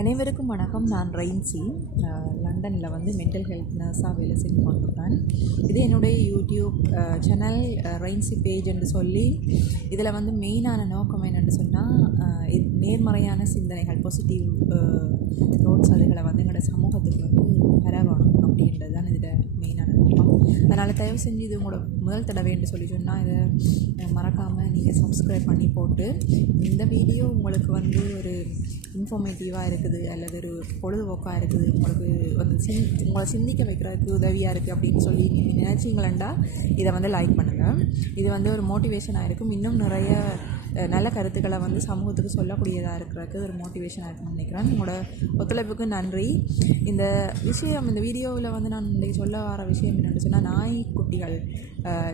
அனைவருக்கும் வணக்கம். நான் ரெயின்சி. லண்டனில் வந்து மென்டல் ஹெல்த் நர்ஸாக வேலை செஞ்சு கொண்டிருக்கிறேன். இது என்னுடைய யூடியூப் சேனல் ரெயின்சி பேஜ் என்று சொல்லி இதில் வந்து மெயினான நோக்கம் என்னென்னு சொன்னால் நேர்மறையான சிந்தனைகள், பாசிட்டிவ் நோட்ஸ் அதுகளை வந்து எங்களோட சமூகத்துக்கு வந்து பரவணும் அப்படின்றது தான் இதில் மெயினான நோக்கம். அதனால் தயவு செஞ்சு இது உங்களோட முதல் தடவைன்னு சொல்லி சொன்னால் இதை மறக்காமல் நீங்கள் சப்ஸ்கிரைப் பண்ணி போட்டு, இந்த வீடியோ உங்களுக்கு வந்து ஒரு இன்ஃபர்மேட்டிவாக இருக்குது அல்லது ஒரு பொழுதுபோக்காக இருக்குது, உங்களுக்கு வந்து உங்களை சிந்திக்க வைக்கிறதுக்கு உதவியாக இருக்குது அப்படின்னு சொல்லி நீங்கள் நினச்சிங்களா இதை வந்து லைக் பண்ணுங்கள். இது வந்து ஒரு மோட்டிவேஷனாக இருக்கும். இன்னும் நிறைய நல்ல கருத்துக்களை வந்து சமூகத்துக்கு சொல்லக்கூடியதாக இருக்கிறதுக்கு ஒரு மோட்டிவேஷனாக இருக்குன்னு நினைக்கிறேன். உங்களோட ஒத்துழைப்புக்கு நன்றி. இந்த வீடியோவில் வந்து நான் இன்றைக்கு சொல்ல வர விஷயம் என்னென்னு சொன்னால்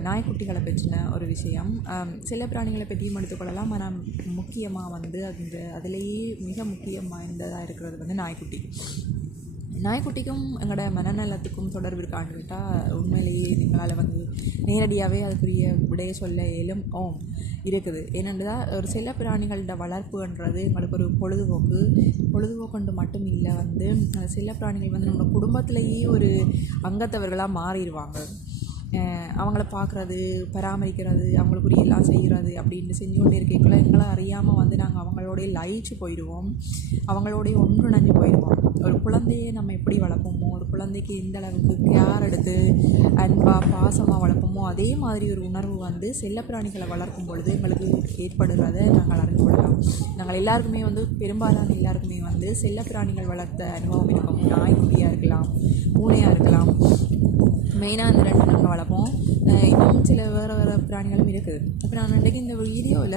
நாய்க்குட்டிகளை பற்றின ஒரு விஷயம். சில பிராணிகளை பற்றியும் எடுத்துக்கொள்ளலாம். ஆனால் முக்கியமாக வந்து அதிலேயே மிக முக்கியம் வாய்ந்ததாக இருக்கிறது வந்து நாய்க்குட்டிக்கும் எங்களோட மனநலத்துக்கும் தொடர்பு இருக்கான்னு கேட்டால் உண்மையிலேயே எங்களால் வந்து நேரடியாகவே அதுக்குரிய விடையை சொல்ல இருக்குது. ஏனென்றா ஒரு சில பிராணிகளோட வளர்ப்புன்றது எங்களுக்கு ஒரு பொழுதுபோக்குண்டு மட்டும் இல்லை, வந்து சில பிராணிகள் வந்து நம்ம குடும்பத்திலேயே ஒரு அங்கத்தவர்களாக மாறிடுவாங்க. அவங்கள பார்க்குறது, பராமரிக்கிறது, அவங்களுக்குரிய எல்லாம் செய்கிறது அப்படின்னு செஞ்சு கொண்டே இருக்கக்குள்ள எங்களை அறியாமல் வந்து நாங்கள் அவங்களோடைய லயிச்சு போயிடுவோம், அவங்களோடைய ஒன்றிணைஞ்சு போயிடுவோம். ஒரு குழந்தையை நம்ம எப்படி வளர்ப்போமோ, ஒரு குழந்தைக்கு எந்த அளவுக்கு கேர் எடுத்து அன்பாக பாசமாக வளர்ப்போமோ, அதே மாதிரி ஒரு உணர்வு வந்து செல்லப்பிராணிகளை வளர்க்கும் பொழுது எங்களுக்கு ஏற்படுகிறத நாங்கள் அறிந்து கொள்ளலாம். நாங்கள் எல்லாருக்குமே வந்து பெரும்பாலான எல்லாருக்குமே வந்து செல்லப்பிராணிகள் வளர்த்த அனுபவம் இருக்கும். நாய்க்குட்டியாக இருக்கலாம், பூனையாக இருக்கலாம். மெயினாக இந்த ரெண்டு நாங்கள் வளர்ப்போம். இன்னும் சில வேறு பிராணிகளும் இருக்குது. இப்போ நான் இன்றைக்கு இந்த வீடியோவில்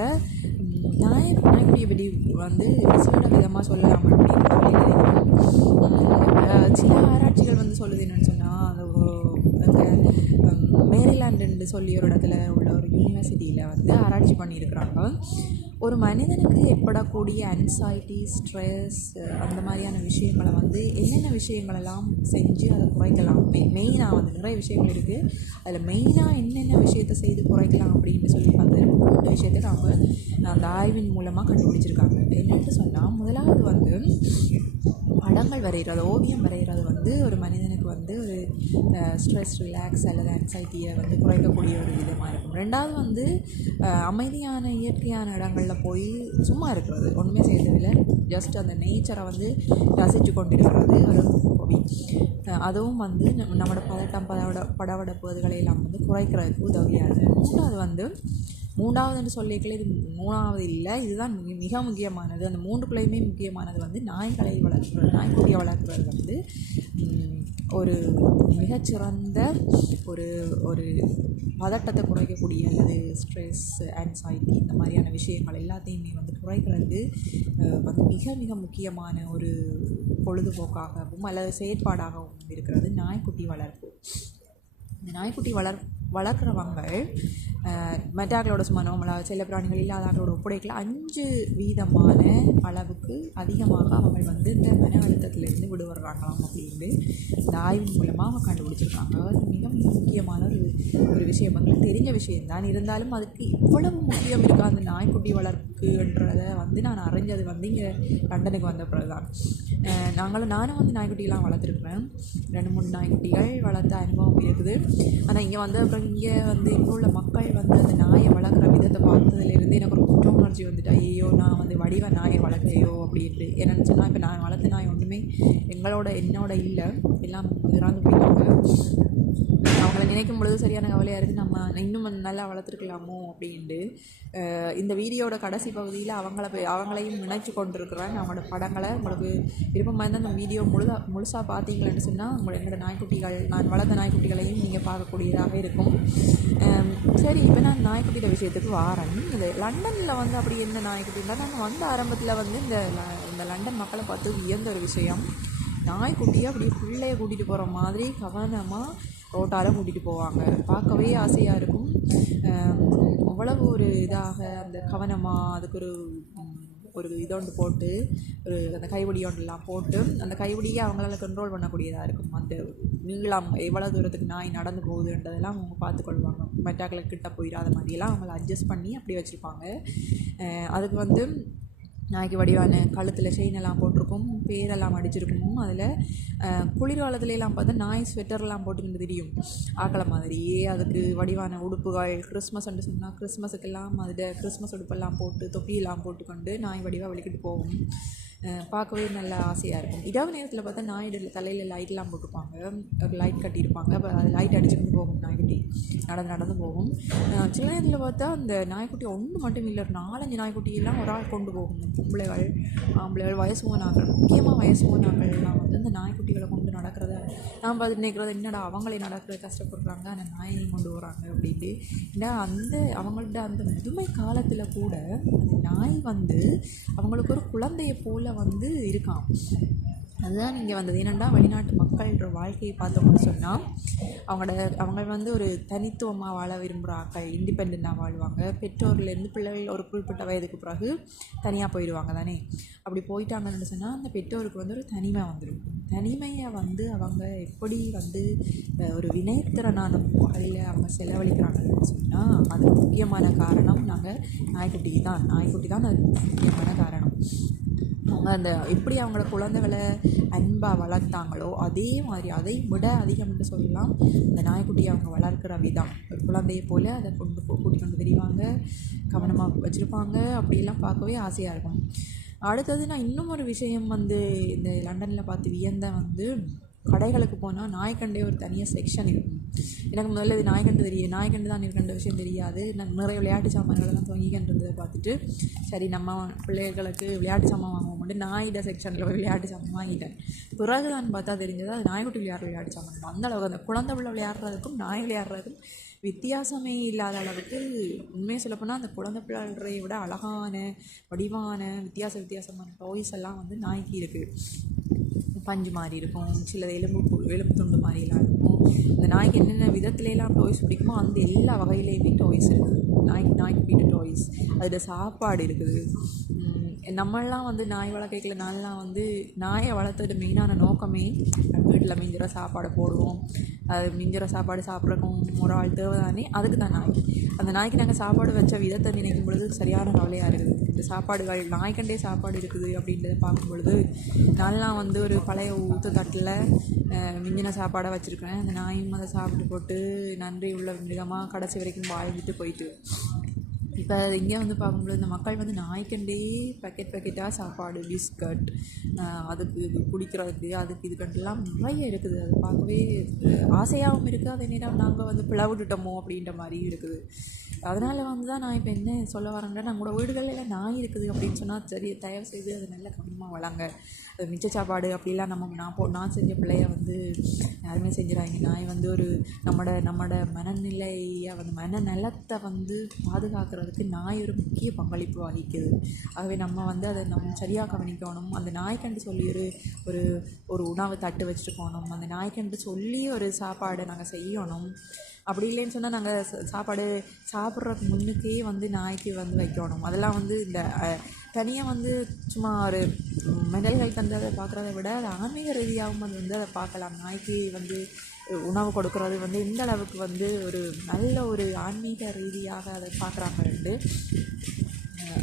நாய்க்குட்டியை பற்றி வந்து விசேட விதமாக சொல்லலாம் அப்படின்னு சில ஆராய்ச்சிகள் வந்து சொல்லுது. என்னென்னு சொன்னால் அந்த மேரிலாண்டுன்னு சொல்லி ஒரு இடத்துல உள்ள ஒரு யூனிவர்சிட்டியில் வந்து ஆராய்ச்சி பண்ணியிருக்கிறாங்க. ஒரு மனிதனுக்கு ஏற்படக்கூடிய அன்சைட்டி, ஸ்ட்ரெஸ், அந்த மாதிரியான விஷயங்களை வந்து என்னென்ன விஷயங்களெல்லாம் செஞ்சு அதை குறைக்கலாம். மெயினாக வந்து நிறைய விஷயங்கள் இருக்குது. அதில் மெயினாக என்னென்ன விஷயத்தை செய்து குறைக்கலாம் அப்படின்னு சொல்லி பார்த்து 3 விஷயத்தை அந்த ஆய்வின் மூலமாக கண்டுபிடிச்சிருக்காங்க. என்னென்னு சொன்னால், முதலாவது வந்து படங்கள் வரைகிறது, ஓவியம் வரைகிறது வந்து ஒரு மனிதனுக்கு வந்து ஒரு ஸ்ட்ரெஸ், ரிலாக்ஸ் அல்லது ஆன்சைட்டியை வந்து குறைக்கக்கூடிய ஒரு விதமாக இருக்கும். ரெண்டாவது வந்து அமைதியான இயற்கையான இடங்களில் போய் சும்மா இருக்கிறது, ஒன்றுமே செய்யறதில்லை, ஜஸ்ட் அந்த நேச்சரை வந்து ரசித்து கொண்டிருக்கிறது ஒரு ஹாபி. அதுவும் வந்து நம்மளோட படவடப்பு அதுகளையெல்லாம் வந்து குறைக்கிறதுக்கு உதவியாக இருக்குது. மூன்றாவதுன்னு சொல்லிக்கல, இது மூணாவது இல்லை, இதுதான் மிக முக்கியமானது. அந்த 3க்குள்ளேயுமே முக்கியமானது வந்து நாய்க்குட்டியை வளர்க்குறது வந்து ஒரு மிகச்சிறந்த ஒரு பதட்டத்தை குறைக்கக்கூடிய அல்லது ஸ்ட்ரெஸ், ஆன்சைட்டி இந்த மாதிரியான விஷயங்கள் எல்லாத்தையுமே வந்து குறைக்கிறதுக்கு வந்து மிக மிக முக்கியமான ஒரு பொழுதுபோக்காகவும் அல்லது செயற்பாடாகவும் இருக்கிறது நாய்க்குட்டி வளர்ப்பு. இந்த நாய்க்குட்டி வளர்க்குறவங்க மற்றாக்களோட சும்மா நார்மலாக செல்ல பிராணிகள் இல்லாதவங்களோட ஒப்படைக்கல 5% அளவுக்கு அதிகமாக அவங்க வந்து இந்த மன அழுத்தத்திலேருந்து விடுபடுறாங்களாம் அப்படின்னு இந்த ஆய்வின் மூலமாக அவங்க கண்டுபிடிச்சிருக்காங்க. அது மிக மிக முக்கியமான ஒரு விஷயம், எங்களுக்கு தெரிஞ்ச விஷயம்தான். இருந்தாலும் அதுக்கு இவ்வளவு முக்கியம் இருக்கா அந்த நாய்க்குட்டி வளர்ப்புன்றதை வந்து நான் அறிஞ்சது வந்து இங்கே லண்டனுக்கு வந்த பிறகு தான். நானும் வந்து நாய்க்குட்டியெல்லாம் வளர்த்துருக்குறேன். 2-3 நாய்க்குட்டிகள் வளர்த்த அனுபவம் இருக்குது. ஆனால் இங்கே வந்த பிறகு இங்கே வந்து இங்கே உள்ள மக்கள் வந்து அந்த நாயை வளர்க்குற விதத்தை பார்த்ததுலேருந்து எனக்கு ஒரு குற்ற உணர்ச்சி வந்துட்டு ஐயோ நான் வந்து வடிவ நாயை வளர்க்கையோ அப்படின்ட்டு. என்னென்னு சொன்னால் இப்போ நான் வளர்த்த நாய் ஒன்றுமே என்னோட இல்லை, எல்லாம் இறந்து போயிட்டாங்க. அவங்கள நினைக்கும் பொழுது சரியான கவலையாக இருக்குது, நம்ம இன்னும் நல்லா வளர்த்துருக்கலாமோ அப்படின்ட்டு. இந்த வீடியோட கடைசி பகுதியில் அவங்களையும் நினைச்சு கொண்டிருக்கிறேன். அவங்களோட படங்களை உங்களுக்கு விருப்பமாக இருந்தால் அந்த வீடியோ முழுசாக பார்த்தீங்களேன்னு சொன்னால் என்னோடய நாய்க்குட்டிகள், நான் வளர்த்த நாய்க்குட்டிகளையும் நீங்கள் பார்க்கக்கூடியதாக இருக்கும். சரி, இப்போ நான் நாய்க்குட்டியோட விஷயத்துக்கு வாரேன். இது லண்டனில் வந்து அப்படி என்ன நாய்க்குட்டின்னா, நான் வந்த ஆரம்பத்தில் வந்து இந்த லண்டன் மக்களை பார்த்து வியந்த ஒரு விஷயம், நாய்க்குட்டியை அப்படி பிள்ளையை கூட்டிகிட்டு போகிற மாதிரி கவனமாக ரோட்டால் கூட்டிகிட்டு போவாங்க. பார்க்கவே ஆசையாக இருக்கும். அவ்வளவு ஒரு இதாக அந்த கவனமாக அதுக்கு ஒரு இதொண்டு போட்டு அந்த கைப்பிடி ஒன்றெல்லாம் போட்டு அந்த கைப்பிடியை அவங்களால கண்ட்ரோல் பண்ணக்கூடியதாக இருக்கும். அந்த நீளம் எவ்வளோ தூரத்துக்கு நாய் நடந்து போகுதுன்றதெல்லாம் அவங்க பார்த்துக்கொள்வாங்க. மெட்டாக்களை கிட்ட போயிடாத மாதிரியெல்லாம் அவங்கள அட்ஜஸ்ட் பண்ணி அப்படியே வச்சுருப்பாங்க. அதுக்கு வந்து நாய்க்கு வடிவான கழுத்தில் செயினெல்லாம் போட்டிருக்கும், பேரெல்லாம் அடிச்சிருக்கும். அதில் குளிர்காலத்துலலாம் பார்த்தா நாய் ஸ்வெட்டர்லாம் போட்டுக்கிட்டு தெரியும் ஆக்களை மாதிரியே. அதுக்கு வடிவான உடுப்புகள், கிறிஸ்மஸ்ன்னு சொன்னால் கிறிஸ்மஸுக்கெல்லாம் அதில் கிறிஸ்மஸ் உடுப்பெல்லாம் போட்டு தொப்பியெல்லாம் போட்டுக்கொண்டு நாய் வடிவாக வெளிக்கிட்டு போகும். பார்க்கவே நல்ல ஆசையாக இருக்கும். இரவு நேரத்தில் பார்த்தா நாயோட தலையில் லைட்லாம் போட்டிருப்பாங்க, ஒரு லைட் கட்டியிருப்பாங்க. அப்போ அது லைட் அடிச்சுக்கிட்டு போகும், நாய்க்குட்டி நடந்து போகும். சில நேரத்தில் பார்த்தா அந்த நாய்க்குட்டி ஒன்று மட்டும் இல்லை, 4-5 நாய்க்குட்டியெல்லாம் ஒரு ஆள் கொண்டு போகும். பொம்பளைகள், ஆம்பளைகள், வயசு போனாக்கள், முக்கியமாக வயசு போனாக்கள்லாம் வந்து அந்த நாய்க்குட்டிகளை கொண்டு நடக்கிறத நான் பார்த்து நினைக்கிறது, என்னடா அவங்களே நடக்கிறது கஷ்டப்படுறாங்க, அந்த நாயையும் கொண்டு வராங்க அப்படின்ட்டு. ஏன்னா அவங்கள்ட்ட அந்த முதுமை காலத்தில் கூட அந்த நாய் வந்து அவங்களுக்கு ஒரு குழந்தையை போல் வந்து இருக்கான். அதுதான் இங்கே வந்தது. ஏன்னா வெளிநாட்டு மக்களோட வாழ்க்கையை பார்த்தோம்னு சொன்னால் அவங்க வந்து ஒரு தனித்துவமாக வாழ விரும்புகிற ஆட்கள், இண்டிபெண்ட்டாக வாழ்வாங்க. பெற்றோர்லேருந்து பிள்ளைகள் ஒரு குறிப்பிட்ட வயதுக்கு பிறகு தனியாக போயிடுவாங்க தானே. அப்படி போயிட்டாங்கன்னு சொன்னால் அந்த பெற்றோருக்கு வந்து ஒரு தனிமை வந்துடும். தனிமையை வந்து அவங்க எப்படி வந்து ஒரு வினைத்திறனான வகையில் அவங்க செலவழிக்கிறாங்கன்னு சொன்னால் அதுக்கு முக்கியமான காரணம் நாய்க்குட்டி தான் அதுக்கு முக்கியமான காரணம். அவங்க அந்த எப்படி அவங்களோட குழந்தைகளை அன்பாக வளர்த்தாங்களோ அதே மாதிரி அதை விட அதிகம்னு சொல்லலாம் அந்த நாய்க்குட்டியை அவங்க வளர்க்குற விதம். ஒரு குழந்தையை போல் அதை கூட்டிக்கொண்டு தெரிவாங்க, கவனமாக வச்சுருப்பாங்க. அப்படிலாம் பார்க்கவே ஆசையாக இருக்கும். அடுத்தது நான் இன்னும் ஒரு விஷயம் வந்து இந்த லண்டனில் பார்த்து வியந்த வந்து, கடைகளுக்கு போனால் நாய்க்கண்டே ஒரு தனியாக செக்ஷன் இருக்கும். எனக்கு முதல்ல இது நாய்க்கண்டு தான் இருக்கின்ற விஷயம் தெரியாது. நான் நிறைய விளையாட்டு சாமான்களெல்லாம் தொங்கிக்கிட்டு இருந்ததை பார்த்துட்டு சரி நம்ம பிள்ளைகளுக்கு விளையாட்டு சாமான் வாங்குவோம், நாயிட செக்ஷனில் விளையாட்டு சாமான் வாங்கிட்டேன். பிறகு தான் பார்த்தா தெரிஞ்சது அது நாய்க்குட்டி விளையாடுற விளையாட்டு சாமான். அந்தளவுக்கு அந்த குழந்தை பிள்ளை விளையாடுறதுக்கும் நாய் விளையாடுறதுக்கும் வித்தியாசமே இல்லாத அளவுக்கு, உண்மையை சொல்லப்போனால் அந்த குழந்தை பிள்ளையை விட அழகான வடிவான வித்தியாசமான டாய்ஸ் எல்லாம் வந்து நாய்க்கு இருக்குது. பஞ்சு மாதிரி இருக்கும், சில எலும்பு துண்டு மாதிரிலாம் இருக்கும். அந்த நாய்க்கு என்னென்ன விதத்துலலாம் டாய்ஸ் பிடிக்குமோ அந்த எல்லா வகையிலையுமே டாய்ஸ் இருக்குது. நாய்க்குட்டிட்டு டாய்ஸ், அதில் சாப்பாடு இருக்குது. நம்மளாம் வந்து நாய் வளர்க்கல, நான்லாம் வந்து நாயை வளர்த்தது மெயினான நோக்கமே வீட்டில் மிஞ்சிற சாப்பாடை போடுவோம், அது மிஞ்சிற சாப்பாடு சாப்பிட்றக்கும் ஒரு ஆள் தேவை தானே, அதுக்கு தான் நாய். அந்த நாய்க்கு நாங்கள் சாப்பாடு வச்ச விதத்தை நினைக்கும் பொழுது சரியான கவலையாக இருக்குது. இந்த சாப்பாடுகள் நாய்க்கண்டே சாப்பாடு இருக்குது அப்படின்றத பார்க்கும் பொழுது நான்லாம் வந்து ஒரு பழைய ஊற்று தட்டில் மிஞ்சின சாப்பாடை வச்சுருக்கிறேன். அந்த நாயும் அதை சாப்பிட்டு போட்டு நன்றி உள்ள விதமாக கடைசி வரைக்கும் வாழ்ந்துட்டு போயிட்டு. இப்போ இங்கே வந்து பார்க்கும்போது இந்த மக்கள் வந்து நாய்க்கண்டே பேக்கெட்டாக சாப்பாடு, பிஸ்கட், அதுக்கு குடிக்கிறதுக்கு அதுக்கு இதுக்கெல்லாம் நிறைய இருக்குது. அது பார்க்கவே ஆசையாகவும் இருக்குது, அதே நேரம் நாங்கள் வந்து பிளவுட்டுட்டோமோ அப்படின்ற மாதிரியும் இருக்குது. அதனால் வந்து தான் நான் இப்போ என்ன சொல்ல வரேன்னா, நம்மளோட வீடுகளில் நாய் இருக்குது அப்படின்னு சொன்னால் சரி, தயவு செய்து அதை நல்ல கவனமாக வளங்க. அது மிச்ச சாப்பாடு அப்படிலாம் நான் செஞ்ச பிள்ளைய வந்து யாருமே செஞ்சிடாங்க. நாய் வந்து ஒரு நம்மளோட மனநிலையை வந்து மனநலத்தை வந்து பாதுகாக்கிறதுக்கு நாய் ஒரு முக்கிய பங்களிப்பு வகிக்குது. ஆகவே நம்ம வந்து அதை சரியாக கவனிக்கணும். அந்த நாய்க்கண்டு சொல்லி ஒரு உணவு தட்டு வச்சுருக்கணும். அந்த நாய்க்கண்டு சொல்லி ஒரு சாப்பாடை நாங்கள் செய்யணும். அப்படி இல்லைன்னு சொன்னால் நாங்கள் சாப்பாடு சாப்பிட்றதுக்கு முன்னுக்கே வந்து நாய்க்கு வந்து வைக்கணும். அதெல்லாம் வந்து இந்த தனியாக வந்து சும்மா ஒரு மெண்டல் ஹெல்த் வந்து அதை பார்க்குறத விட அது ஆன்மீக ரீதியாகவும் அது வந்து அதை பார்க்கலாம். நாய்க்கு வந்து உணவு கொடுக்குறது வந்து எந்த அளவுக்கு வந்து ஒரு நல்ல ஒரு ஆன்மீக ரீதியாக அதை பார்க்குறாங்கன்ட்டு.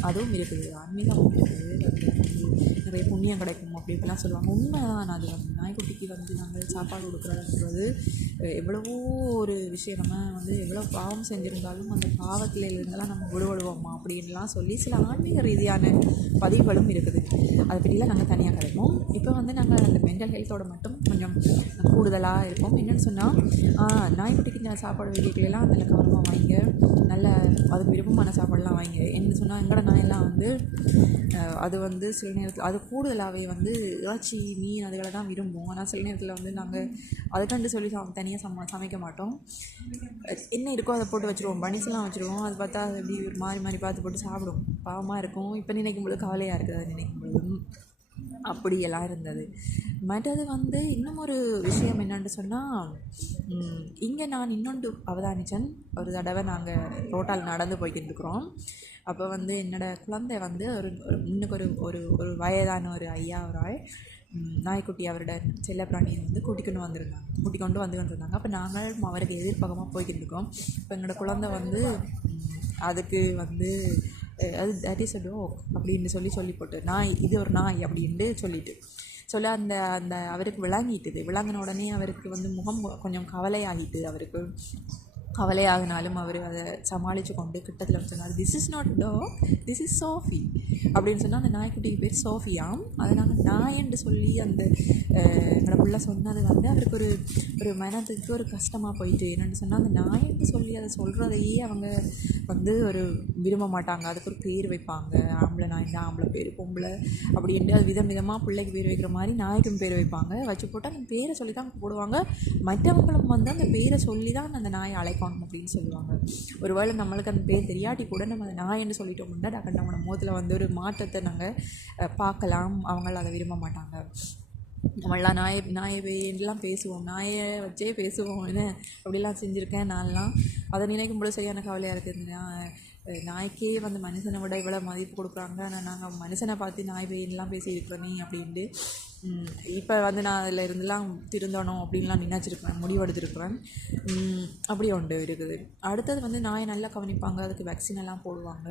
அதுவும் இருக்குது, ஆன்மீகமும் இருக்குது. அதில் வந்து நிறைய புண்ணியம் கிடைக்கும் அப்படி இப்படிலாம் சொல்லுவாங்க. உண்மைதான். அது வந்து நாய்க்குட்டிக்கு வந்து நாங்கள் சாப்பாடு கொடுக்குறதுன்றது எவ்வளவோ ஒரு விஷயம். நம்ம வந்து எவ்வளோ பாவம் செஞ்சுருந்தாலும் அந்த பாவத்தில் இருந்தெல்லாம் நம்ம விடுபடுவோமா அப்படின்லாம் சொல்லி சில ஆன்மீக ரீதியான பதிவுகளும் இருக்குது. அதை பற்றிலாம் நாங்கள் தனியாக கிடைப்போம். இப்போ வந்து நாங்கள் அந்த மென்டல் ஹெல்த்தோட மட்டும் கொஞ்சம் கூடுதலாக இருப்போம். என்னென்னு சொன்னால், நாய்க்குட்டிக்கு நான் சாப்பாடு வைக்கலாம் அதில் கவனமாக வாங்க, நல்ல அது விருப்பமான சாப்பாடெலாம் வாங்க. என்ன சொன்னால் எங்களோட நாயெல்லாம் வந்து அது வந்து சில நேரத்தில் அது கூடுதலாகவே வந்து இறைச்சி மீன் அதுகளை தான் விரும்பும். ஆனால் சில நேரத்தில் வந்து நாங்கள் அதுக்கண்டு சொல்லி தனியாக சமைக்க மாட்டோம். என்ன இருக்கோ அதை போட்டு வச்சுருவோம், பனிஸ்லாம் வச்சுருவோம். அது பார்த்தா அது எப்படி ஒரு மாறி பார்த்து போட்டு சாப்பிடும். பாவமாக இருக்கும். இப்போ நினைக்கும் பொழுது கவலையாக இருக்குது. அது நினைக்கும் பொழுது அப்படியெல்லாம் இருந்தது. மற்றது வந்து இன்னும் ஒரு விஷயம் என்னென்னு சொன்னால், இங்கே நான் இன்னொன்று அவதானித்தேன். ஒரு தடவை நாங்கள் ரோட்டால் நடந்து போய்கிட்டு இருக்கிறோம். அப்போ வந்து என்னோடய குழந்தை வந்து இன்னுக்கு ஒரு ஒரு வயதான ஒரு ஐயா ஒரு ஆள் நாய்க்குட்டி அவரோட செல்லப்பிராணியை வந்து கூட்டிக்கொண்டு வந்துருந்தாங்க. அப்போ நாங்கள் அவருக்கு எதிர்ப்பக்கமாக போய்கிட்டு இருக்கோம். இப்போ என்னோடய குழந்தை வந்து அதுக்கு வந்து அது தட் இஸ் அ டாக் அப்படின்னு சொல்லி போட்டு இது ஒரு நாய் அப்படின்ட்டு சொல்ல அந்த அந்த அவருக்கு விளங்கின உடனே அவருக்கு வந்து முகம் கொஞ்சம் கவலையாகிட்டு. அவருக்கு கவலையாகினாலும் அவர் அதை சமாளித்து கொண்டு கிட்டத்தில் வந்து சொன்னார், this is not dog, this is Sophie அப்படின்னு சொன்னால் அந்த நாய்க்குட்டிக்கு பேர் சோஃபியாம். அதை நாங்கள் நாயன்று சொல்லி அந்த எங்களை பிள்ளை சொன்னது வந்து அவருக்கு ஒரு மனதுக்கு ஒரு கஷ்டமாக போயிட்டு. என்னென்னு சொன்னால், அந்த நாயன்று சொல்லி அதை சொல்கிறதையே அவங்க வந்து ஒரு விரும்ப மாட்டாங்க. அதுக்கு ஒரு பேர் வைப்பாங்க, ஆம்பளை நாய்னா ஆம்பளை பேர், பொம்பளை அப்படின்ட்டு அது விதமாக பிள்ளைக்கு பேர் வைக்கிற மாதிரி நாய்க்கும் பேர் வைப்பாங்க. வச்சு போட்டால் அந்த பேரை சொல்லி தான் போடுவாங்க. மற்றவங்களும் வந்து அந்த பேரை சொல்லி தான் அந்த நாயை அழைக்கணும் அப்படின்னு சொல்லுவாங்க. ஒருவேளை நம்மளுக்கு அந்த பேர் தெரியாட்டி கூட நம்ம அதை நாயன்னு சொல்லிட்டோம்னா நம்மளோட முகத்தில் வந்து ஒரு மாற்றத்தை நாங்கள் பார்க்கலாம். அவங்கள அதை விரும்ப மாட்டாங்க. நம்மளாம் நாயை பேயெல்லாம் பேசுவோம், நாயை வச்சே பேசுவோம். என்ன அப்படிலாம் செஞ்சுருக்கேன் நான்லாம். அதை நினைக்கும் போது சரியான கவலையாக இருக்குது. நாய்க்கே வந்து மனுஷனை விட இவ்வளோ மதிப்பு கொடுக்குறாங்க, ஆனால் நாங்கள் மனுஷனை பார்த்து நாய் பேயெல்லாம் பேசியிருக்கிறோனே அப்படின்ட்டு இப்போ வந்து நான் அதில் இருந்தெல்லாம் திருந்தணும் அப்படின்லாம் நினைச்சிருக்கிறேன், முடிவெடுத்துருக்குறேன். அப்படி ஒன்று இருக்குது. அடுத்தது வந்து நாயை நல்லா கவனிப்பாங்க, அதுக்கு வேக்சின் எல்லாம் போடுவாங்க.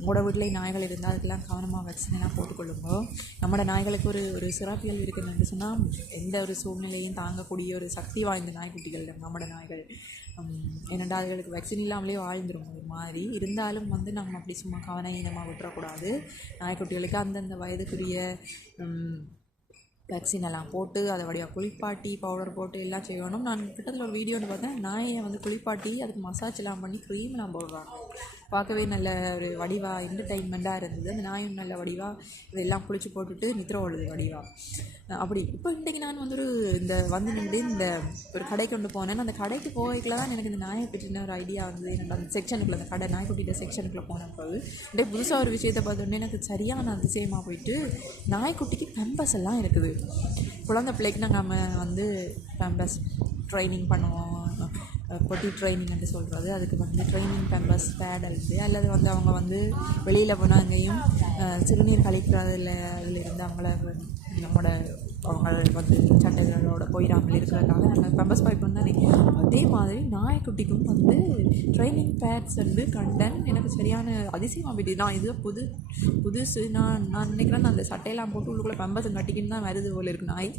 உங்களோட வீட்டிலேயே நாய்கள் இருந்தால் அதுக்கெல்லாம் கவனமாக வேக்சின் எல்லாம் போட்டுக்கொள்ளுங்க. நம்மளோட நாய்களுக்கு ஒரு சிறப்பியல் இருக்குதுன்னு சொன்னால், எந்த ஒரு சூழ்நிலையும் தாங்கக்கூடிய ஒரு சக்தி வாய்ந்த நாய்க்குட்டிகள் நம்மளோட நாய்கள். ஏனென்றால் அதுகளுக்கு வேக்சின் இல்லாமலே வாழ்ந்துடும் ஒரு மாதிரி. இருந்தாலும் வந்து நம்ம அப்படி சும்மா கவனமாக விட்டுறக்கூடாது. நாய்க்குட்டிகளுக்கு அந்தந்த வயதுக்குரிய வேக்சின் எல்லாம் போட்டு அதை வழியாக குளிப்பாட்டி பவுடர் போட்டு எல்லாம் செய்யணும். நான் கிட்டத்தில் ஒரு வீடியோன்னு பார்த்தேன், நாயை வந்து குளிப்பாட்டி அதுக்கு மசாஜ் எல்லாம் பண்ணி க்ரீம்லாம் போடுறாங்க. பார்க்கவே நல்ல ஒரு வடிவாக என்டர்டெயின்மெண்ட்டாக இருந்தது. அந்த நாயும் நல்ல வடிவாக இதெல்லாம் குளிச்சு போட்டுட்டு நித்திர ஓடுது வடிவாக. அப்படி இப்போ இன்றைக்கி நான் வந்து நின்று இந்த ஒரு கடைக்கு கொண்டு போனேன். அந்த கடைக்கு போய்க்குள்ள தான் எனக்கு இந்த நாயை பற்றின ஒரு ஐடியா வந்தது. என்னோட அந்த செக்ஷனுக்குள்ளே, அந்த கடை நாய்க்குட்டிகிட்ட செக்ஷனுக்குள்ளே போனப்போ இன்றைக்கு புதுசாக ஒரு விஷயத்தை பார்த்தோன்னே எனக்கு சரியான அதிசயமாக போயிட்டு, நாய்க்குட்டிக்கு பெம்பஸ் எல்லாம் இருக்குது. குழந்தை பிள்ளைக்கு நாங்கள் வந்து பெம்பஸ் ட்ரைனிங் பண்ணுவோம், பொட்டி ட்ரைனிங் என்று சொல்கிறது. அதுக்கு வந்து ட்ரைனிங் பெம்பஸ் பேட் இருக்குது. அல்லது வந்து அவங்க வந்து வெளியில் போனால் அங்கேயும் சிறுநீர் கழிக்கிறதுல அதில் இருந்து அவங்க வந்து சட்டைகளோட போயிடாமல் இருக்கிறதுக்காக நாங்கள் பெம்பஸ் பைப் தானே. அதே மாதிரி நாய்க்குட்டிக்கும் வந்து ட்ரைனிங் பேட்ஸ் வந்து கண்டன் எனக்கு சரியான அதிசயமாக போயிட்டு. நான் இது புதுசு நான் நினைக்கிறேன், அந்த சட்டையெல்லாம் போட்டு உள்ளுக்குள்ளே பெம்பஸை கட்டிக்கின்னு தான் வருது போல் இருக்குது நாய்.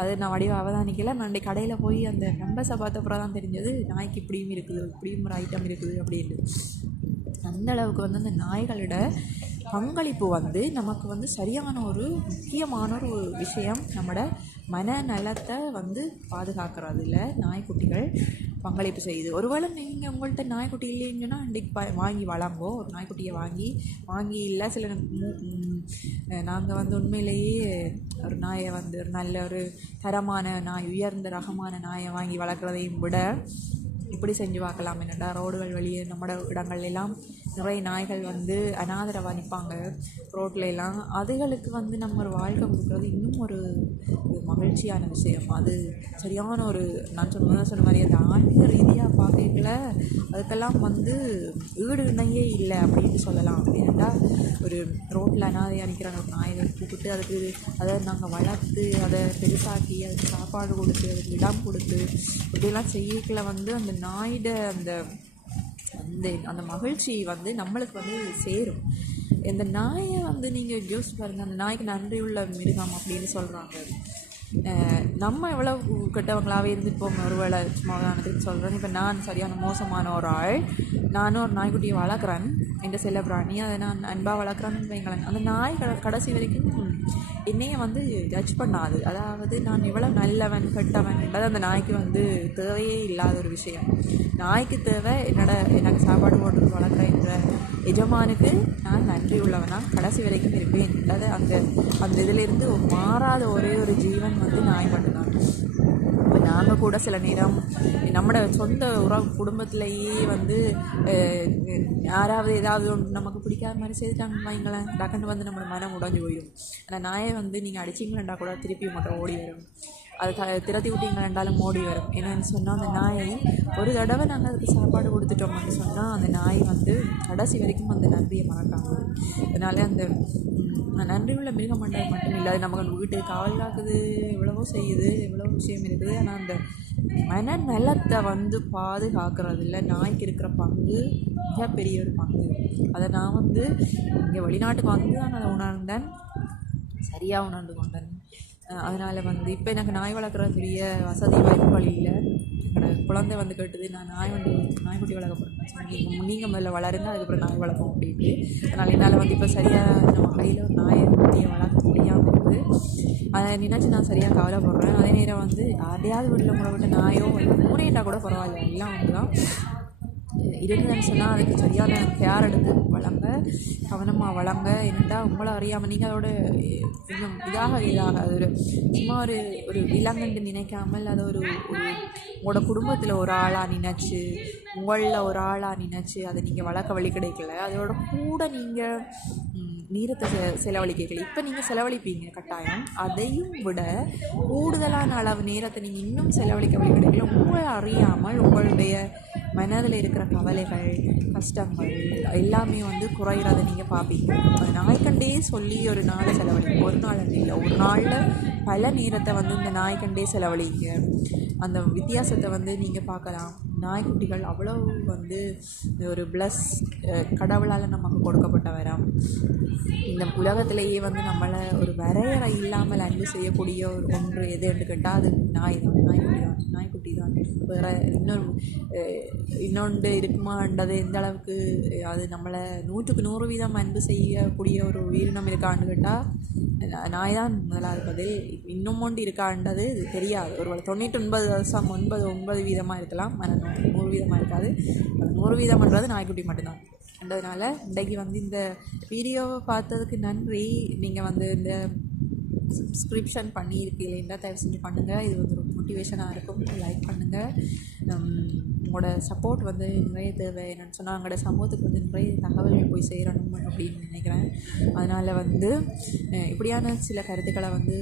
அதை நான் வடிவாக அவதானிக்கல. நான் அன்றைக்கு கடையில் போய் அந்த பெம்பஸை பார்த்தப்பறம் தான் தெரிஞ்சது நாய்க்கு இப்படியும் இருக்குது, இப்படியும் ஒரு ஐட்டம் இருக்குது அப்படின்னு. அந்தளவுக்கு வந்து அந்த நாய்களோட பங்களிப்பு வந்து நமக்கு வந்து சரியான ஒரு முக்கியமான ஒரு விஷயம். நம்மளோட மனநலத்தை வந்து பாதுகாக்கிறதுல நாய்க்குட்டிகள் பங்களிப்பு செய்யுது. ஒருவேளை நீங்கள் உங்கள்கிட்ட நாய்க்குட்டி இல்லைன்னா இன்றைக்கு வாங்கி வளங்கோ. ஒரு நாய்க்குட்டியை வாங்கி இல்லை சில நாங்கள் வந்து உண்மையிலேயே ஒரு நாயை வந்து ஒரு நல்ல ஒரு தரமான நாய், உயர்ந்த ரகமான நாயை வாங்கி வளர்க்குறதையும் விட இப்படி செஞ்சு பார்க்கலாம். என்னடா ரோடுகள் வழியே நம்மளோட இடங்கள்லாம் நிறைய நாய்கள் வந்து அனாதரவாக நிற்பாங்க ரோட்ல எல்லாம். அதுகளுக்கு வந்து நம்ம ஒரு வாழ்க்கை கொடுக்குறது இன்னும் ஒரு மகிழ்ச்சியான விஷயம். அது சரியான ஒரு நான் சொன்ன மாதிரி அந்த ஆன்மீக ரீதியாக பார்க்கல அதுக்கெல்லாம் வந்து ஈடு இணையே இல்லை அப்படின்னு சொல்லலாம். ஏன்னா ஒரு ரோட்டில் அனாதையாக நிற்கிறாங்க ஒரு நாய்கள் கூப்பிட்டு அதை நாங்கள் வளர்த்து அதை பெருசாக்கி அதுக்கு சாப்பாடு கொடுத்து அதுக்கு இடம் கொடுத்து இப்படிலாம் செய்யல வந்து அந்த நாயோட அந்த அந்த மகிழ்ச்சி வந்து நம்மளுக்கு வந்து சேரும். இந்த நாயை வந்து நீங்கள் யோசிச்சு பாருங்கள், அந்த நாய்க்கு நன்றி உள்ள மிருகம் அப்படின்னு சொல்கிறாங்க. நம்ம எவ்வளோ கெட்டவங்களாகவே இருந்துட்டு ஒரு வேளை சும்மா உதாரணத்துக்கு சொல்கிறேன். இப்போ நான் சரியான மோசமான ஒரு ஆள், நானும் ஒரு நாய்க்குட்டியை வளர்க்குறேன், எந்த செல்ல பிராணி, அதை நான் அன்பாக வளர்க்குறேன்னு வைங்களேன். அந்த நாய் கடைசி வரைக்கும் என்னையை வந்து ஜட்ஜ் பண்ணாது. அதாவது நான் எவ்வளோ நல்லவன் கெட்டவன்ன்றது அந்த நாய்க்கு வந்து தேவையே இல்லாத ஒரு விஷயம். நாய்க்கு தேவை எனக்கு சாப்பாடு போட்டு வளர்க்குற எஜமானுக்கு நான் நன்றி உள்ளவனாக கடைசி வரைக்கும் இருப்பேன். அதாவது அந்த இதிலிருந்து மாறாத ஒரே ஒரு ஜீவன் வந்து நாய் மட்டும்தான். இப்போ நாங்கள் கூட சில நேரம் நம்மளோட சொந்த குடும்பத்திலேயே வந்து யாராவது ஏதாவது ஒன்று நமக்கு பிடிக்காத மாதிரி செய்துட்டாங்கன்னு வைங்களேன், டக்குன்னு வந்து நம்மளோட மனம் உடஞ்சி போயிடும். ஆனால் நாயை வந்து நீங்கள் அடிச்சிங்களா கூட திருப்பி மட்டும் ஓடி வரும், அது திரத்தி விட்டீங்களாண்டாலும் ஓடி வரும். என்னென்னு சொன்னால் அந்த நாயை ஒரு தடவை நாங்கள் அதுக்கு சாப்பாடு கொடுத்துட்டோம்னு சொன்னால் அந்த நாய் வந்து கடைசி வரைக்கும் அந்த நன்றியை மறக்காங்க. அதனால அந்த நன்றி உள்ள மிருக மண்டலம் மட்டும் இல்லை, அது நமக்கு வீட்டுக்கு காவல் காக்குது, எவ்வளவோ செய்யுது, எவ்வளோ விஷயம் இருக்குது. ஆனால் அந்த மன நலத்தை வந்து பாதுகாக்கிறதுல நாய்க்கு இருக்கிற பங்கு மிகப்பெரிய ஒரு பங்கு. அதை நான் வந்து இங்கே வெளிநாட்டுக்கு வந்து தான் அதை உணர்ந்தேன், சரியாக உணர்ந்து கொண்டேன். அதனால் வந்து இப்போ எனக்கு நாய் வளர்க்குறதுக்குரிய வசதி வாய்ப்புகள் இல்லை. என்னோடய குழந்தை வந்து கேட்டுது, நான் நாய்க்குட்டி வளர்க்க போகிறேன், நீங்கள் முதல்ல வளருங்க, அதுக்கப்புறம் நாய் வளர்ப்போம் அப்படின்ட்டு. அதனால் என்னால் வந்து இப்போ சரியாக நம்ம கையில் ஒரு நாய்க்குட்டியை வளர்க்க முடியாமல் இருக்குது. அதை நினச்சி நான் சரியாக கவலைப்படுறேன். அதே நேரம் வந்து யாரையாவது வீட்டில் முறை விட்டு நாயோ பூனையிட்டா கூட பரவாயில்ல, எல்லாம் வந்து தான் இருந்துன்னு சொன்னால் அதுக்கு சரியான கேர் எடுத்து வளங்க, கவனமாக வளங்க. என்னடா உங்களை அறியாமல் நீங்கள் அதோட இன்னும் இதாக அது ஒரு சும்மா ஒரு விலங்குன்னு நினைக்காமல் அதை உங்களோட குடும்பத்தில் ஒரு ஆளாக நினச்சி, உங்களில் ஒரு ஆளாக நினச்சி அதை நீங்கள் வளர்க்க வழி கிடைக்கல. அதோட கூட நீங்கள் நேரத்தை செலவழிக்கல. இப்போ நீங்கள் செலவழிப்பீங்க கட்டாயம், அதையும் விட கூடுதலான அளவு நேரத்தை நீங்கள் இன்னும் செலவழிக்க வழி கிடைக்கல. உங்களை அறியாமல் உங்களுடைய மனதில் இருக்கிற கவலைகள், கஷ்டங்கள் எல்லாமே வந்து குறைகிறத நீங்கள் பார்ப்பீங்க. அது நாய்க்கண்டே சொல்லி ஒரு நாளை செலவழிங்க, ஒரு நாள் இல்லை, ஒரு நாளில் பல நேரத்தை வந்து இந்த நாய்க்கண்டே செலவழிங்க. அந்த வித்தியாசத்தை வந்து நீங்கள் பார்க்கலாம். நாய்க்குட்டிகள் அவ்வளோ வந்து ஒரு ப்ளஸ், கடவுளால் நமக்கு கொடுக்கப்பட்ட வரம். இந்த உலகத்திலேயே வந்து நம்மளை ஒரு வரையறை இல்லாமல் அன்பு செய்யக்கூடிய ஒரு ஒன்று எது என்று கேட்டால் அது நாய்க்குட்டி தான். வேறு இன்னொன்று இருக்குமான்றது எந்த அளவுக்கு அது நம்மளை 100% அன்பு செய்யக்கூடிய ஒரு உயிரினம் இருக்கான்னு கேட்டால் நாய் தான் முதலாவது பதில். இன்னும் ஒன்று இருக்கான்றது தெரியாது. ஒரு 99% இருக்கலாம், ஆனால் 100% இருக்காது. 100%ன்றது நாய்க்குட்டி மட்டும்தான். அதனால் இன்றைக்கு வந்து இந்த வீடியோவை பார்த்ததுக்கு நன்றி. நீங்கள் வந்து இந்த சப்ஸ்கிரிப்ஷன் பண்ணியிருக்கீங்களா, தயவு செஞ்சு பண்ணுங்கள். இது வந்து ஒரு மோட்டிவேஷனாக இருக்கும். லைக் பண்ணுங்கள். உங்களோட சப்போர்ட் வந்து நிறைய தேவை. என்னென்னு சொன்னால் எங்களோட சமூகத்துக்கு வந்து நிறைய தகவல்கள் போய் சேரணும் அப்படின்னு நினைக்கிறேன். அதனால் வந்து இப்படியான சில கருத்துக்களை வந்து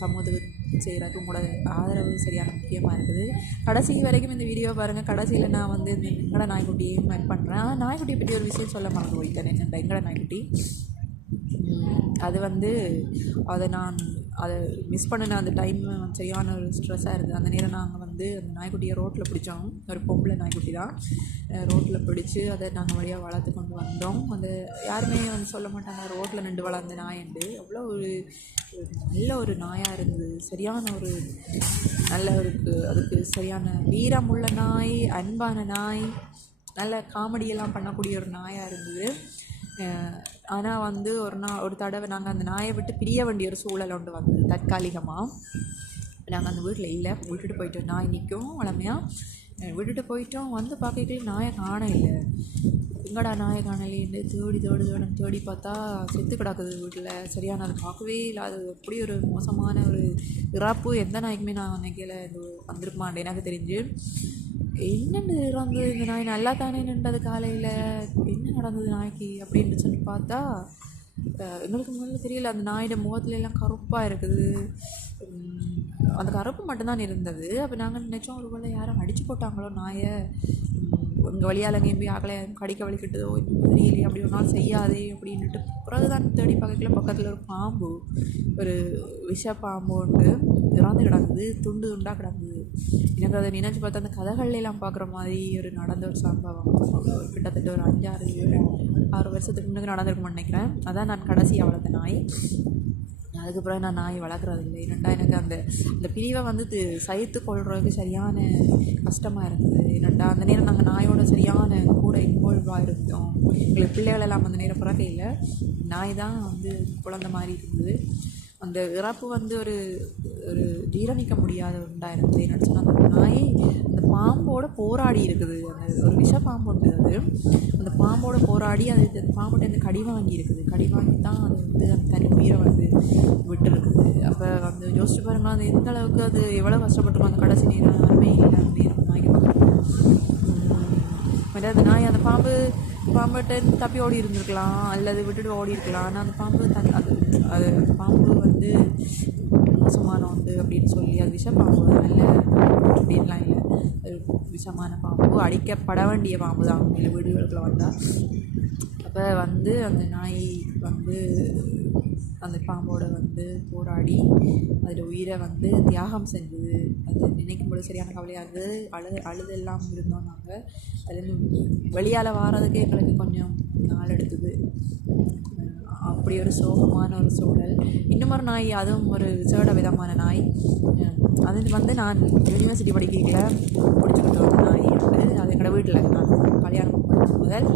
சமூகத்துக்கு செய்கிறதுக்கு உங்களோட ஆதரவு சரியான முக்கியமாக இருக்குது. கடைசி வரைக்கும் இந்த வீடியோ பாருங்கள். கடைசியில் நான் வந்து இந்த எங்கட நாய்க்குட்டியையும் ஆட் பண்ணுறேன். நாய்க்குட்டியை பற்றி ஒரு விஷயம் சொல்ல மறந்து போயிட்டேன். இந்த எங்கட நாய்க்குட்டி அது வந்து அதை மிஸ் பண்ணின அந்த டைம் சரியான ஒரு ஸ்ட்ரெஸ்ஸாக இருக்குது. அந்த நேரம் நாங்கள் வந்து அந்த நாய்க்குட்டியை ரோட்டில் பிடிச்சோம். ஒரு பொம்பளை நாய்க்குட்டி தான். ரோட்டில் பிடிச்சி அதை நாங்கள் வழியாக வளர்த்து கொண்டு வந்தோம். அந்த யாருமே வந்து சொல்ல மாட்டாங்க ரோட்டில் நின்று வளர்ந்த நாயண்டு. அவ்வளோ ஒரு நல்ல ஒரு நாயாக இருந்தது. சரியான ஒரு நல்ல அதுக்கு சரியான வீரமுள்ள நாய், அன்பான நாய், நல்ல காமெடியெல்லாம் பண்ணக்கூடிய ஒரு நாயாக இருந்தது. ஆனால் வந்து ஒரு தடவை நாங்கள் அந்த நாயை விட்டு பிரிய வேண்டிய ஒரு சூழல் ஒன்று வந்தது. தற்காலிகமாக நாங்கள் அந்த வீட்டில் இல்லை, விட்டுட்டு போயிட்டோம். நாய் நிற்கும் வளமையாக விட்டுட்டு போயிட்டோம். வந்து பார்க்கல நாயை காண இல்லை. எங்கடா நாயை காணலேன்னு தேடி பார்த்தா செத்து கிடக்குது வீட்டில். சரியான அது பார்க்கவே இல்லை. அது எப்படி ஒரு மோசமான ஒரு இறப்பு. எந்த நாய்க்குமே நான் நினைக்கல இது வந்திருக்குமான் எனக்கு தெரிஞ்சு. என்னென்னு இறந்து இந்த நாய் நல்லா தானே நின்றது காலையில், என்ன நடந்தது நாய்க்கு அப்படின்னு சொல்லி பார்த்தா எங்களுக்கு முதல்ல தெரியல. அந்த நாயோட முகத்துலலாம் கருப்பாக இருக்குது. அந்த கருப்பு மட்டும்தான் இருந்தது. அப்போ நாங்கள் நினச்சோம் ஒரு வேளை யாரும் அடித்து போட்டாங்களோ நாயை, இங்கே வழியால் எங்கேயும் போய் ஆகலை கடிக்க வலிக்கிட்டதோ இன்னும் தெரியலையே, அப்படி ஒரு நாள் செய்யாதே அப்படின்ட்டு. பிறகுதான் தேடி பார்க்கல பக்கத்தில் ஒரு பாம்பு, ஒரு விஷ பாம்பு ஒன்று இறந்து கிடக்குது, துண்டு துண்டாக கிடக்குது. எனக்கு அதை நினைச்சு பார்த்தா அந்த கதைகள்லாம் பார்க்குற மாதிரி ஒரு நடந்த ஒரு சம்பவம். கிட்டத்தட்ட ஒரு 5-6 வருஷத்துக்கு முன்னாடி நடந்திருக்கும்னு நினைக்கிறேன். அதான் நான் கடைசியாக வளர்த்த நாய். அதுக்கப்புறம் நான் நாய் வளர்க்குறது இல்லை. ஏன்னா எனக்கு அந்த அந்த பிரிவை வந்து சகித்து கொள்றதுக்கு சரியான கஷ்டமாக இருந்தது. ஏன்னாண்டா அந்த நேரம் நாங்கள் நாயோட சரியான கூட இன்வால்வாக இருந்தோம். எங்களுக்கு பிள்ளைகளெல்லாம் அந்த நேரம் பிறக்க இல்லை, நாய் தான் வந்து குழந்த மாதிரி இருந்தது. அந்த இறப்பு வந்து ஒரு ஒரு ஜீரணிக்க முடியாத ஒன்றாக இருந்தது. என்னென்னு சொன்னால் அந்த நாய் அந்த பாம்போட போராடி இருக்குது. அந்த ஒரு விஷ பாம்பு அது அந்த பாம்போட போராடி அது அந்த பாம்புகிட்ட அந்த கடி வாங்கி இருக்குது. கடி வாங்கி தான் அது வந்து அந்த தனி உயிரை வந்து விட்டு இருக்குது. அப்போ வந்து யோசிச்சு பாருங்களா, அது எந்த அளவுக்கு அது எவ்வளோ கஷ்டப்பட்டுருக்கோம். அந்த கடைசி நேரம் யாருமே இல்லை அந்த நேரம் நாய்க்கு பக்கத்தில். அந்த நாய் அந்த பாம்புகிட்ட தப்பி ஓடி இருந்திருக்கலாம், அல்லது விட்டுட்டு ஓடி இருக்கலாம். ஆனால் அந்த பாம்பு அது பாம்பு வந்து மோசமான உண்டு அப்படின்னு சொல்லி அது விஷப்பாம்பு நல்ல அப்படின்லாம் இல்லை, அது விஷமான பாம்பு, அடிக்கப்பட வேண்டிய பாம்பு தான் இல்லை வீடுகளுக்குள்ள வந்தால். அப்போ வந்து அந்த நாய் வந்து அந்த பாம்போட வந்து போராடி அதில் உயிரை வந்து தியாகம் செஞ்சது. அது நினைக்கும் போது சரியான கவலையாக இருந்தது. அழுதெல்லாம் இருந்தோம் நாங்கள். அதுலேருந்து வெளியால் வாரதுக்கு எங்களுக்கு கொஞ்சம் நாள் எடுத்தது. அப்படி ஒரு சோகமான ஒரு சூழல். இன்னும் நாய், அதுவும் ஒரு விசேட விதமான நாய். அது வந்து நான் யூனிவர்சிட்டி படிக்கல பிடிச்சிக்கிட்டு வந்த நாய் வந்து அது எங்களோட வீட்டில் நான் கல்யாணம் படித்த முதல்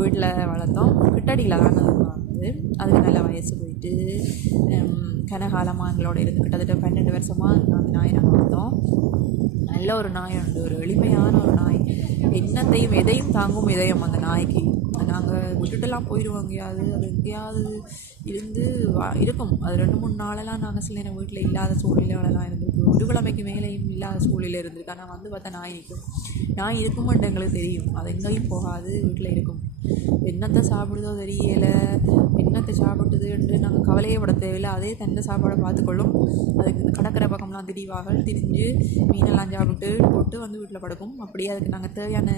வீட்டில் வளர்த்தோம். கிட்டடியில் தான் அது வளர்ந்தது. அதுக்கு நல்ல வயசு போயிட்டு கனகாலமாக எங்களோட இருந்து கிட்டத்தட்ட 12 வருஷமாக அந்த நாயை நாங்கள் வளர்த்தோம். நல்ல ஒரு நாய் உண்டு, ஒரு எளிமையான ஒரு நாய். என்னத்தையும் எதையும் தாங்கும் இதயம் அந்த நாய்க்கு. நாங்கள் விட்டுட்டுலாம் போயிடுவோம் எங்கேயாவது, அது எங்கேயாவது இருந்து இருக்கும். அது 2-3 நாளெல்லாம் நாங்கள் சில நேரம் வீட்டில் இல்லாத சூழ்நிலைகளெல்லாம் இருந்திருக்கு. ஒரு கிழமைக்கு மேலேயும் இல்லாத சூழ்நிலை இருந்திருக்கு. ஆனால் வந்து பார்த்தா நாய் நிற்கும். நாய் இருக்குமென்று எங்களுக்கு தெரியும். அது எங்கேயும் போகாது, வீட்டில் இருக்கும். என்னத்தை சாப்பிடுதோ தெரியலை, என்னத்தை சாப்பிடுது என்று நாங்கள் கவலையே பட தேவையில்லை. அதே தன்னை சாப்பாடை பார்த்துக்கொள்ளும். அதுக்கு இந்த கடற்கரை பக்கம்லாம் திரிஞ்சு மீனெல்லாம் சாப்பிட்டு போட்டு வந்து வீட்டில் படுக்கும். அப்படியே அதுக்கு நாங்கள் தேவையான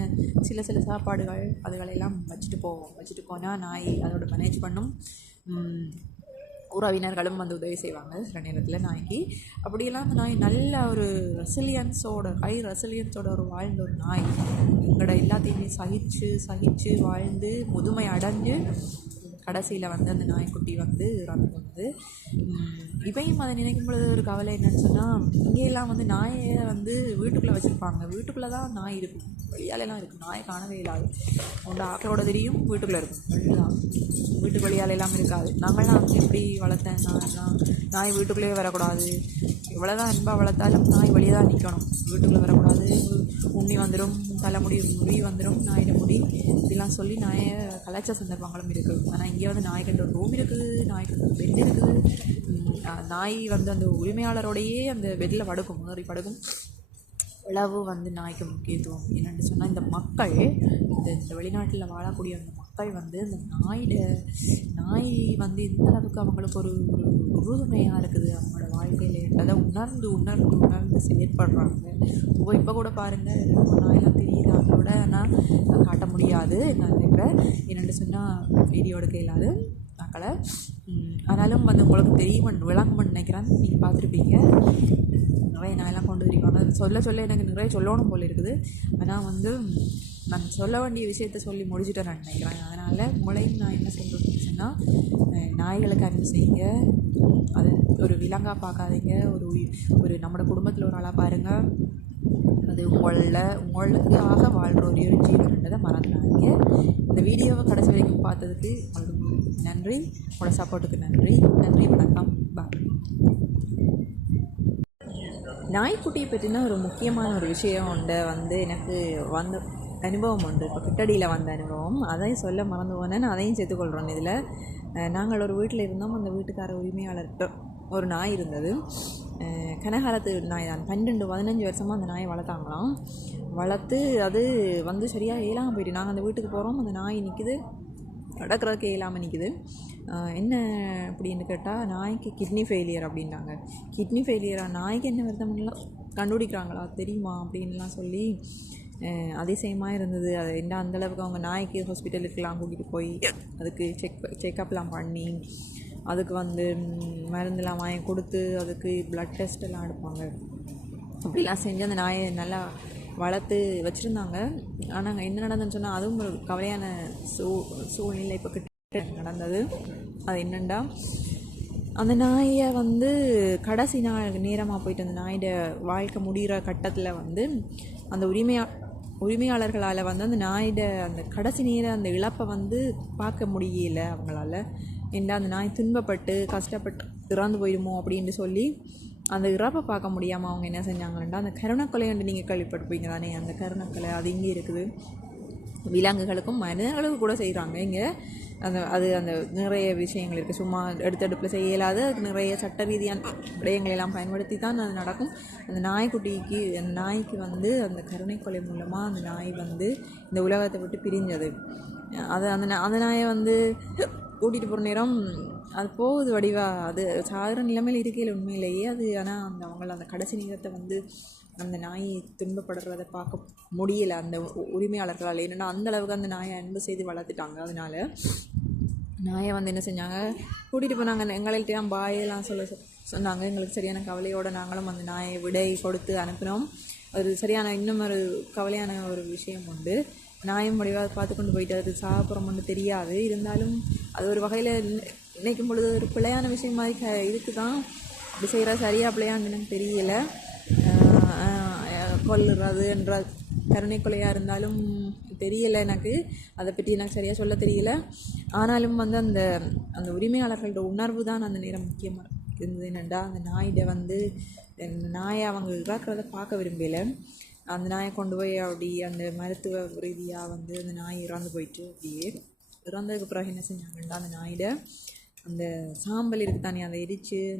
சில சாப்பாடுகள் அதுகளெல்லாம் வச்சுட்டு போனால் நாய் அதோட மேனேஜ் பண்ணும். உறவினர்களும் வந்து உதவி செய்வாங்க சில நேரத்தில் நாய்க்கு. அப்படியெல்லாம் அந்த நாய் நல்ல ஒரு ஹை ரெசிலியன்ஸோட ஒரு வாழ்ந்த ஒரு நாய். எங்களோட எல்லாத்தையுமே சகிச்சு வாழ்ந்து முதுமை அடைஞ்சு கடைசியில் வந்து அந்த நாய்க்குட்டி வந்து இறந்து வந்தது. இப்பையும் அதை நினைக்கும் பொழுது ஒரு கவலை என்னன்னு சொன்னால், இங்கேயெல்லாம் வந்து நாயை வந்து வீட்டுக்குள்ளே வச்சுருப்பாங்க. வீட்டுக்குள்ளே தான் நாய் இருக்கும், வெளியாலெல்லாம் இருக்கும். நாயை காணவே இல்லாது. உண்டு ஆக்களோட தெரியும், வீட்டுக்குள்ளே இருக்கும். வீட்டுக்கு வெளியாலெல்லாம் இருக்காது. நாங்கள்லாம் வந்து எப்படி வளர்த்தேன் நாய் வீட்டுக்குள்ளேயே வரக்கூடாது. எவ்வளோதான் அன்பாக வளர்த்தாலும் நாய் வெளியே தான் நிற்கணும், வீட்டுக்குள்ளே வரக்கூடாது. உண்ணி வந்துடும், தலைமுடி முடி வந்துடும், நாயிட முடி, இப்படிலாம் சொல்லி நாயை கலாச்சார சந்தர்ப்பங்களும் இருக்குது. ஆனால் இங்கே வந்து நாய்க்கு ஒரு ரூம் இருக்குது, நாய்க்கு ஒரு பெட் இருக்குது. நாய் வந்து அந்த உரிமையாளரோடையே அந்த பெட்டில் படுக்கும். உளவு வந்து நாய்க்கு முக்கியத்துவம் என்னென்னு சொன்னால், இந்த மக்கள் இந்த வெளிநாட்டில் வாழக்கூடிய அந்த மக்கள் வந்து இந்த நாய் வந்து இந்த அளவுக்கு அவங்களுக்கு ஒரு உறுதுணையாக இருக்குது அவங்களோட வாழ்க்கையில். அதை உணர்ந்து செயற்படுறாங்க. இப்போ கூட பாருங்கள், நாயெல்லாம் தெரியுது அதோட. ஆனால் காட்ட முடியாது நான் நினைக்கிறேன். என்னென்னு சொன்னால் வீடியோ எடுக்க இல்லாது மக்களை. ஆனாலும் வந்து உங்களுக்கு தெரியும் விளங்கும்னு நினைக்கிறேன். நீங்கள் பார்த்துருப்பீங்க, நிறைய நாயெல்லாம் கொண்டு வருவாங்க. சொல்ல எனக்கு நிறைய சொல்லணும் போல் இருக்குது. ஆனால் வந்து நான் சொல்ல வேண்டிய விஷயத்த சொல்லி முடிச்சுட்டேன் நான் நினைக்கிறேன். அதனால் உங்களையும் நான் என்ன சொல்கிறேன்னு சொன்னால், நாய்களுக்கு அன்பு செய்யுங்க. அது ஒரு விலங்காக பார்க்காதீங்க. ஒரு நம்மளோட குடும்பத்தில் ஒரு ஆளாக பாருங்கள். அது உங்களுக்காக வாழ்கிற ஒரு ஜீவன்றதை மறந்துடாதீங்க. இந்த வீடியோவை கடைசி வரைக்கும் பார்த்ததுக்கு உங்களுக்கு நன்றி. உங்களோட சப்போர்ட்டுக்கு நன்றி. வணக்கம். பாய். நாய்க்குட்டியை பற்றின ஒரு முக்கியமான ஒரு விஷயம் உண்டு வந்து எனக்கு வந்த அனுபவம் உண்டு. இப்போ கிட்டடியில் வந்த அனுபவம், அதையும் சொல்ல மறந்து போனேன். அதையும் சேர்த்துக்கொள்கிறோம் இதில். நாங்கள் ஒரு வீட்டில் இருந்தோம். அந்த வீட்டுக்கார உரிமையாளர்கிட்ட ஒரு நாய் இருந்தது. கனகாலத்து நாய் தான். 12-15 வருஷமாக அந்த நாயை வளர்த்து அது வந்து சரியாக இயலாமல் போயிட்டு நாங்கள் அந்த வீட்டுக்கு போகிறோம். அந்த நாய் நிற்கிது, நடக்கிறதுக்கு இயலாமல் நிற்கிது. என்ன அப்படின்னு கேட்டால், நாய்க்கு கிட்னி ஃபெயிலியர் அப்படின்னாங்க. கிட்னி ஃபெயிலியராக நாய்க்கு என்ன வருத்தம்லாம் கண்டுபிடிக்கிறாங்களா தெரியுமா அப்படின்லாம் சொல்லி அதிசயமாக இருந்தது. அது என்ன அந்தளவுக்கு அவங்க நாய்க்கு ஹாஸ்பிட்டலுக்கெலாம் கூட்டிகிட்டு போய் அதுக்கு செக்கப்லாம் பண்ணி அதுக்கு வந்து மருந்தெல்லாம் வாங்கி கொடுத்து அதுக்கு ப்ளட் டெஸ்ட் எல்லாம் எடுப்பாங்க. அப்படிலாம் செஞ்சு அந்த நாயை நல்லா வளர்த்து வச்சுருந்தாங்க. ஆனால் என்ன நடந்ததுன்னு சொன்னால் அதுவும் ஒரு கவலையான சூழ்நிலை இப்போ கிட்ட நடந்தது. அது என்னென்னா, அந்த நாயை வந்து கடைசி நேரமாக போயிட்டு அந்த நாயோட வாழ்க்கை முடிகிற கட்டத்தில் வந்து அந்த உரிமையாளர்களால் வந்து அந்த நாயோட அந்த கடைசி நேரம் அந்த இழப்பை வந்து பார்க்க முடியல அவங்களால. ஏன்னா அந்த நாய் துன்பப்பட்டு கஷ்டப்பட்டு இறந்து போயிடுமோ அப்படின்னு சொல்லி அந்த இறப்பை பார்க்க முடியாமல் அவங்க என்ன செஞ்சாங்கன்னா, அந்த கருணக்கொலை வந்து நீங்கள் கேள்விப்பட்டிருப்பீங்க தானே, அந்த கருணக்கொலை அது இங்கே இருக்குது. விலங்குகளுக்கும் மனிதர்களுக்கும் கூட செய்கிறாங்க இங்கே. அந்த நிறைய விஷயங்கள் இருக்குது. சும்மா எடுத்தடுப்பில் செய்ய இயலாத நிறைய சட்ட ரீதியான விடயங்களெல்லாம் பயன்படுத்தி தான் அது நடக்கும். அந்த நாய்க்கு வந்து அந்த கருணை கொலை மூலமாக அந்த நாய் வந்து இந்த உலகத்தை விட்டு பிரிஞ்சது. அந்த நாயை வந்து கூட்டிகிட்டு போகிற நேரம் அது போகுது வடிவாக, அது சாகிற நிலைமையில் இருக்கையில் உண்மையிலேயே அது. ஆனால் அவங்கள அந்த கடைசி நேரத்தை வந்து அந்த நாய் துன்பப்படுறதை பார்க்க முடியலை அந்த உரிமையாளர்களால். என்னென்னா அந்தளவுக்கு அந்த நாயை அன்பு செய்து வளர்த்துட்டாங்க. அதனால் நாயை வந்து என்ன செஞ்சாங்க, கூட்டிகிட்டு போனாங்க. எங்கள்கிட்ட பாயெல்லாம் சொன்னாங்க. எங்களுக்கு சரியான கவலையோடு நாங்களும் அந்த நாயை விடை கொடுத்து அனுப்பினோம். இன்னும் ஒரு கவலையான ஒரு விஷயம் உண்டு. நாயும் முடிவாக பார்த்து கொண்டு போயிட்டு அது சாப்பிட்றோம் ஒன்று தெரியாது. இருந்தாலும் அது ஒரு வகையில் நினைக்கும் பொழுது ஒரு பிழையான விஷயம் மாதிரி இதுக்கு தான் அப்படி செய்கிற சரியாக பிள்ளையான்னு தெரியலை. கொல்லுறது என்ற கருணை கொலையாக இருந்தாலும் தெரியலை எனக்கு, அதை பற்றி எனக்கு சரியாக சொல்ல தெரியல. ஆனாலும் வந்து அந்த உரிமையாளர்களோட உணர்வு தான் அந்த நேரம் முக்கியமாக இருந்தது. என்னென்னா அந்த நாயை அவங்க இறக்கிறத பார்க்க விரும்பலை. அந்த நாயை கொண்டு போய் அப்படி அந்த மருத்துவ ரீதியாக வந்து அந்த நாய் இறந்து போயிட்டு அப்படியே இறந்ததுக்கு பிறகு என்ன செஞ்சாங்கன்னா, அந்த நாயோட அந்த சாம்பல் இருக்குது தானே, அதை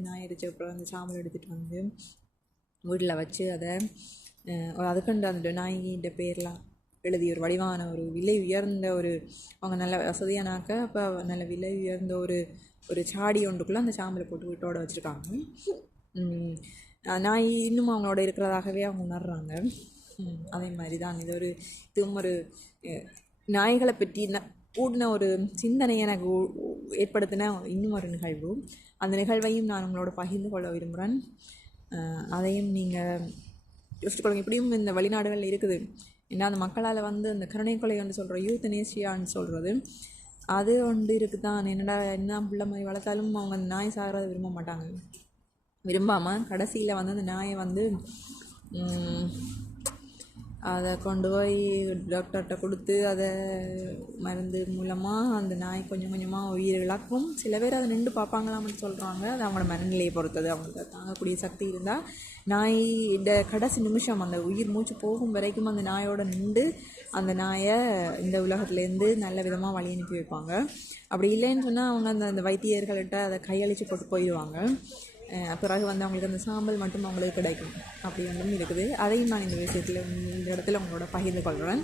நாய் எரிச்ச அப்புறம் அந்த சாம்பல் எடுத்துகிட்டு வந்து வீட்டில் வச்சு அதுக்கண்டு அந்த நாயின்ற பேர்லாம் எழுதி ஒரு வடிவான ஒரு விலை உயர்ந்த அவங்க நல்ல வசதியானாக்க அப்போ நல்ல விலை உயர்ந்த ஒரு சாடி ஒன்றுக்குள்ளே அந்த சாம்பலை போட்டு வீட்டோட வச்சுருக்காங்க. நாய் இன்னும் அவங்களோட இருக்கிறதாகவே அவங்க உணர்றாங்க. அதே மாதிரி தான் இதுவும் ஒரு நாய்களை பற்றி கூடின ஒரு சிந்தனை எனக்கு ஏற்படுத்தின இன்னும் ஒரு நிகழ்வு. அந்த நிகழ்வையும் நான் உங்களோட பகிர்ந்து கொள்ள விரும்புகிறேன். அதையும் நீங்கள் யோசிச்சுக்கொள்ளுங்க. இப்படியும் இந்த வெளிநாடுகளில் இருக்குது. ஏன்னா அந்த மக்களால் வந்து அந்த கருணை கொலை வந்து சொல்கிற யூத்தனேசியான்னு சொல்கிறது அது ஒன்று இருக்குது தான். என்ன பிள்ளை மாதிரி வளர்த்தாலும் அவங்க அந்த நாய் சாகிறத விரும்பாமல் கடைசியில் வந்து அந்த நாயை வந்து அதை கொண்டு போய் டாக்டர்கிட்ட கொடுத்து அதை மருந்து மூலமாக அந்த நாய் கொஞ்சம் கொஞ்சமாக உயிர் இழக்கும். சில பேர் அதை நின்று பார்ப்பாங்களாம்னு சொல்கிறாங்க. அது அவங்களோட மனநிலையை பொறுத்தது. அவங்களுக்கு தாங்கக்கூடிய சக்தி இருந்தால் நாயோட கடைசி நிமிஷம் அந்த உயிர் மூச்சு போகும் வரைக்கும் அந்த நாயோட நின்று அந்த நாயை இந்த உலகத்துலேருந்து நல்ல விதமாக வழி அனுப்பி வைப்பாங்க. அப்படி இல்லைன்னு சொன்னால் அவங்க அந்த வைத்தியர்கள்கிட்ட அதை கையளித்து போட்டு போயிடுவாங்க. பிறகு வந்து அவங்களுக்கு அந்த சாம்பல் மட்டும் அவங்களுக்கு கிடைக்கும். அப்படி ஒன்றும் இருக்குது. அதையும் நான் இந்த இடத்துல உங்களோட பகிர்ந்து கொள்கிறேன்.